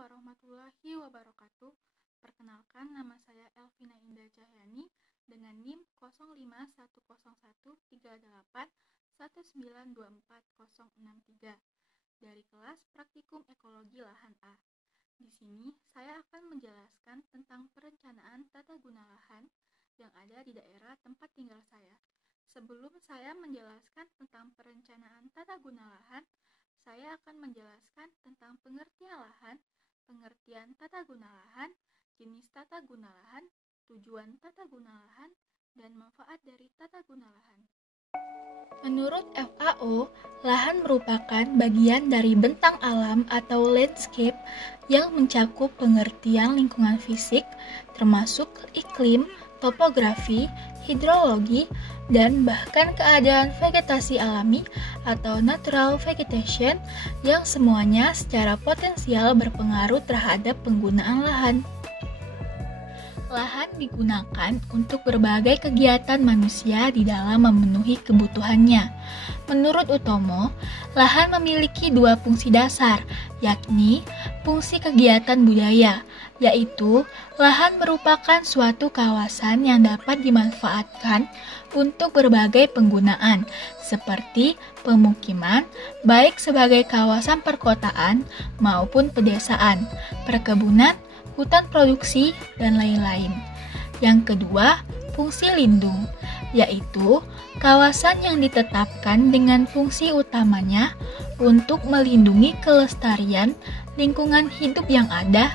warahmatullahi wabarakatuh. Perkenalkan, nama saya Elvina Indah Cahyani dengan NIM 0510138192463 dari kelas Praktikum Ekologi Lahan A. Di sini saya akan menjelaskan tentang perencanaan tata guna lahan yang ada di daerah tempat tinggal saya. Sebelum saya menjelaskan tentang perencanaan tata guna lahan, saya akan menjelaskan tentang pengertian lahan, pengertian tata guna lahan, jenis tata guna lahan, tujuan tata guna lahan, dan manfaat dari tata guna lahan. Menurut FAO, lahan merupakan bagian dari bentang alam atau landscape yang mencakup pengertian lingkungan fisik, termasuk iklim, topografi, hidrologi, dan bahkan keadaan vegetasi alami atau natural vegetation yang semuanya secara potensial berpengaruh terhadap penggunaan lahan. Lahan digunakan untuk berbagai kegiatan manusia di dalam memenuhi kebutuhannya. Menurut Utomo, lahan memiliki dua fungsi dasar, yakni fungsi kegiatan budaya, yaitu lahan merupakan suatu kawasan yang dapat dimanfaatkan untuk berbagai penggunaan, seperti pemukiman, baik sebagai kawasan perkotaan maupun pedesaan, perkebunan, hutan produksi, dan lain-lain. Yang kedua, fungsi lindung, yaitu kawasan yang ditetapkan dengan fungsi utamanya untuk melindungi kelestarian lingkungan hidup yang ada,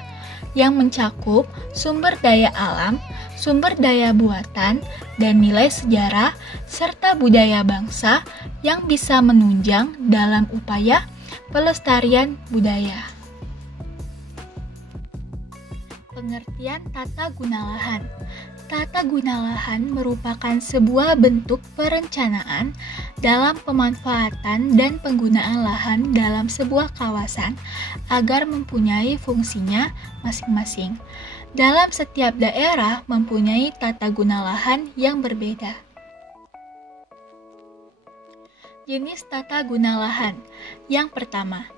yang mencakup sumber daya alam, sumber daya buatan, dan nilai sejarah, serta budaya bangsa yang bisa menunjang dalam upaya pelestarian budaya. Pengertian tata guna lahan. Tata guna lahan merupakan sebuah bentuk perencanaan dalam pemanfaatan dan penggunaan lahan dalam sebuah kawasan agar mempunyai fungsinya masing-masing. Dalam setiap daerah mempunyai tata guna lahan yang berbeda. Jenis tata guna lahan. Yang pertama,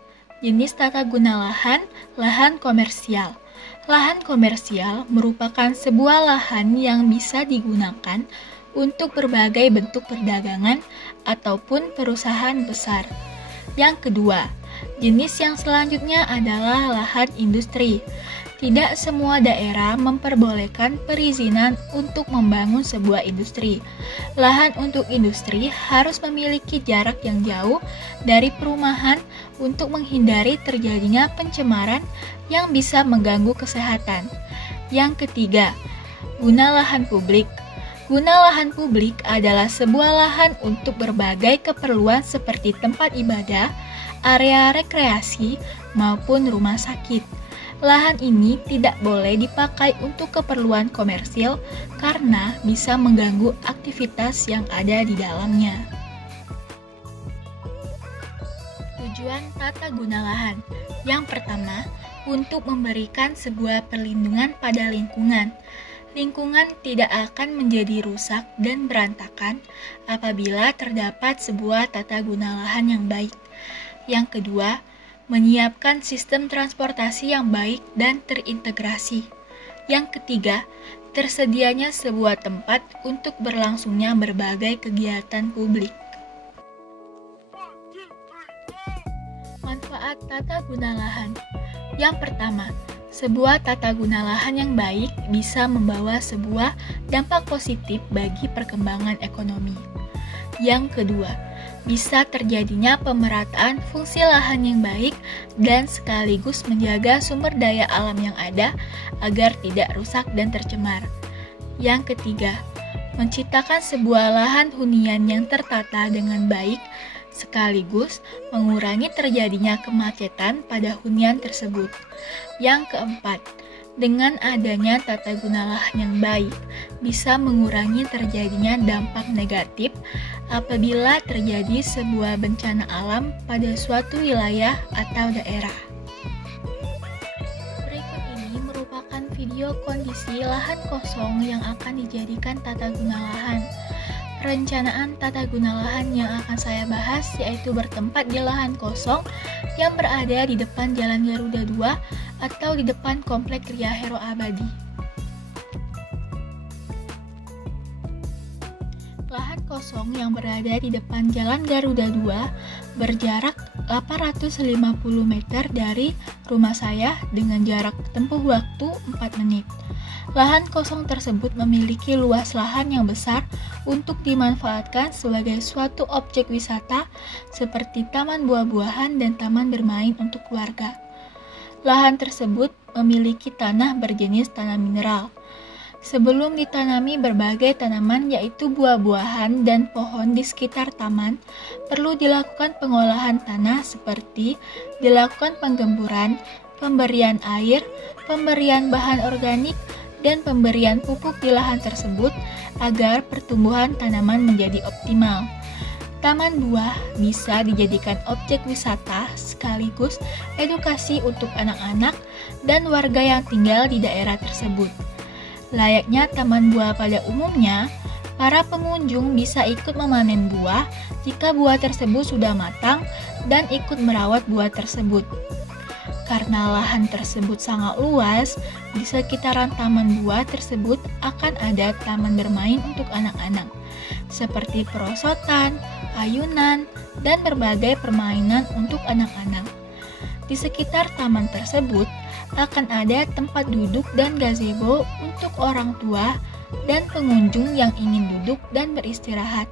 jenis tata guna lahan, lahan komersial. Lahan komersial merupakan sebuah lahan yang bisa digunakan untuk berbagai bentuk perdagangan ataupun perusahaan besar. Yang kedua, jenis yang selanjutnya adalah lahan industri. Tidak semua daerah memperbolehkan perizinan untuk membangun sebuah industri. Lahan untuk industri harus memiliki jarak yang jauh dari perumahan untuk menghindari terjadinya pencemaran yang bisa mengganggu kesehatan. Yang ketiga, guna lahan publik. Guna lahan publik adalah sebuah lahan untuk berbagai keperluan seperti tempat ibadah, area rekreasi, maupun rumah sakit. Lahan ini tidak boleh dipakai untuk keperluan komersil karena bisa mengganggu aktivitas yang ada di dalamnya. Tujuan tata guna lahan. Yang pertama, untuk memberikan sebuah perlindungan pada lingkungan. Lingkungan tidak akan menjadi rusak dan berantakan apabila terdapat sebuah tata guna lahan yang baik. Yang kedua, menyiapkan sistem transportasi yang baik dan terintegrasi. Yang ketiga, tersedianya sebuah tempat untuk berlangsungnya berbagai kegiatan publik. Manfaat tata guna lahan. Yang pertama, sebuah tata guna lahan yang baik bisa membawa sebuah dampak positif bagi perkembangan ekonomi. Yang kedua, bisa terjadinya pemerataan fungsi lahan yang baik dan sekaligus menjaga sumber daya alam yang ada agar tidak rusak dan tercemar. Yang ketiga, menciptakan sebuah lahan hunian yang tertata dengan baik sekaligus mengurangi terjadinya kemacetan pada hunian tersebut. Yang keempat, dengan adanya tata guna lahan yang baik, bisa mengurangi terjadinya dampak negatif apabila terjadi sebuah bencana alam pada suatu wilayah atau daerah. Berikut ini merupakan video kondisi lahan kosong yang akan dijadikan tata guna lahan. Perencanaan tata guna lahan yang akan saya bahas yaitu bertempat di lahan kosong yang berada di depan Jalan Garuda 2 atau di depan Komplek Ria Hero Abadi. Lahan kosong yang berada di depan Jalan Garuda 2 berjarak 850 meter dari rumah saya dengan jarak tempuh waktu 4 menit. Lahan kosong tersebut memiliki luas lahan yang besar untuk dimanfaatkan sebagai suatu objek wisata seperti taman buah-buahan dan taman bermain untuk keluarga. Lahan tersebut memiliki tanah berjenis tanah mineral. Sebelum ditanami berbagai tanaman yaitu buah-buahan dan pohon di sekitar taman, perlu dilakukan pengolahan tanah seperti dilakukan penggemburan, pemberian air, pemberian bahan organik, dan pemberian pupuk di lahan tersebut agar pertumbuhan tanaman menjadi optimal. Taman buah bisa dijadikan objek wisata sekaligus edukasi untuk anak-anak dan warga yang tinggal di daerah tersebut. Layaknya taman buah pada umumnya, para pengunjung bisa ikut memanen buah jika buah tersebut sudah matang dan ikut merawat buah tersebut. Karena lahan tersebut sangat luas, di sekitaran taman buah tersebut akan ada taman bermain untuk anak-anak, seperti perosotan, ayunan, dan berbagai permainan untuk anak-anak. Di sekitar taman tersebut akan ada tempat duduk dan gazebo untuk orang tua dan pengunjung yang ingin duduk dan beristirahat.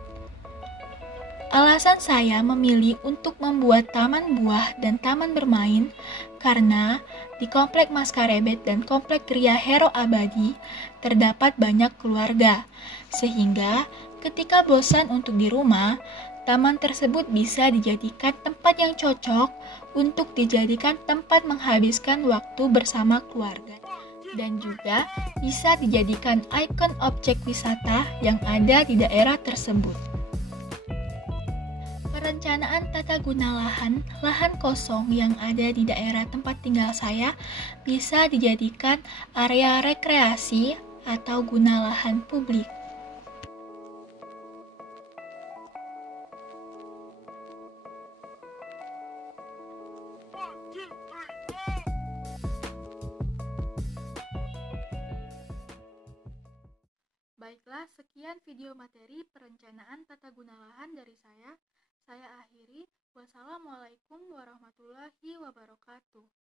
Alasan saya memilih untuk membuat taman buah dan taman bermain karena di Komplek Maskarebet dan Komplek Ria Hero Abadi terdapat banyak keluarga, sehingga ketika bosan untuk di rumah, taman tersebut bisa dijadikan tempat yang cocok untuk dijadikan tempat menghabiskan waktu bersama keluarga dan juga bisa dijadikan ikon objek wisata yang ada di daerah tersebut. Perencanaan tata guna lahan kosong yang ada di daerah tempat tinggal saya bisa dijadikan area rekreasi atau guna lahan publik. Baiklah, sekian video materi perencanaan tata guna lahan dari saya. Saya akhiri. Wassalamualaikum warahmatullahi wabarakatuh.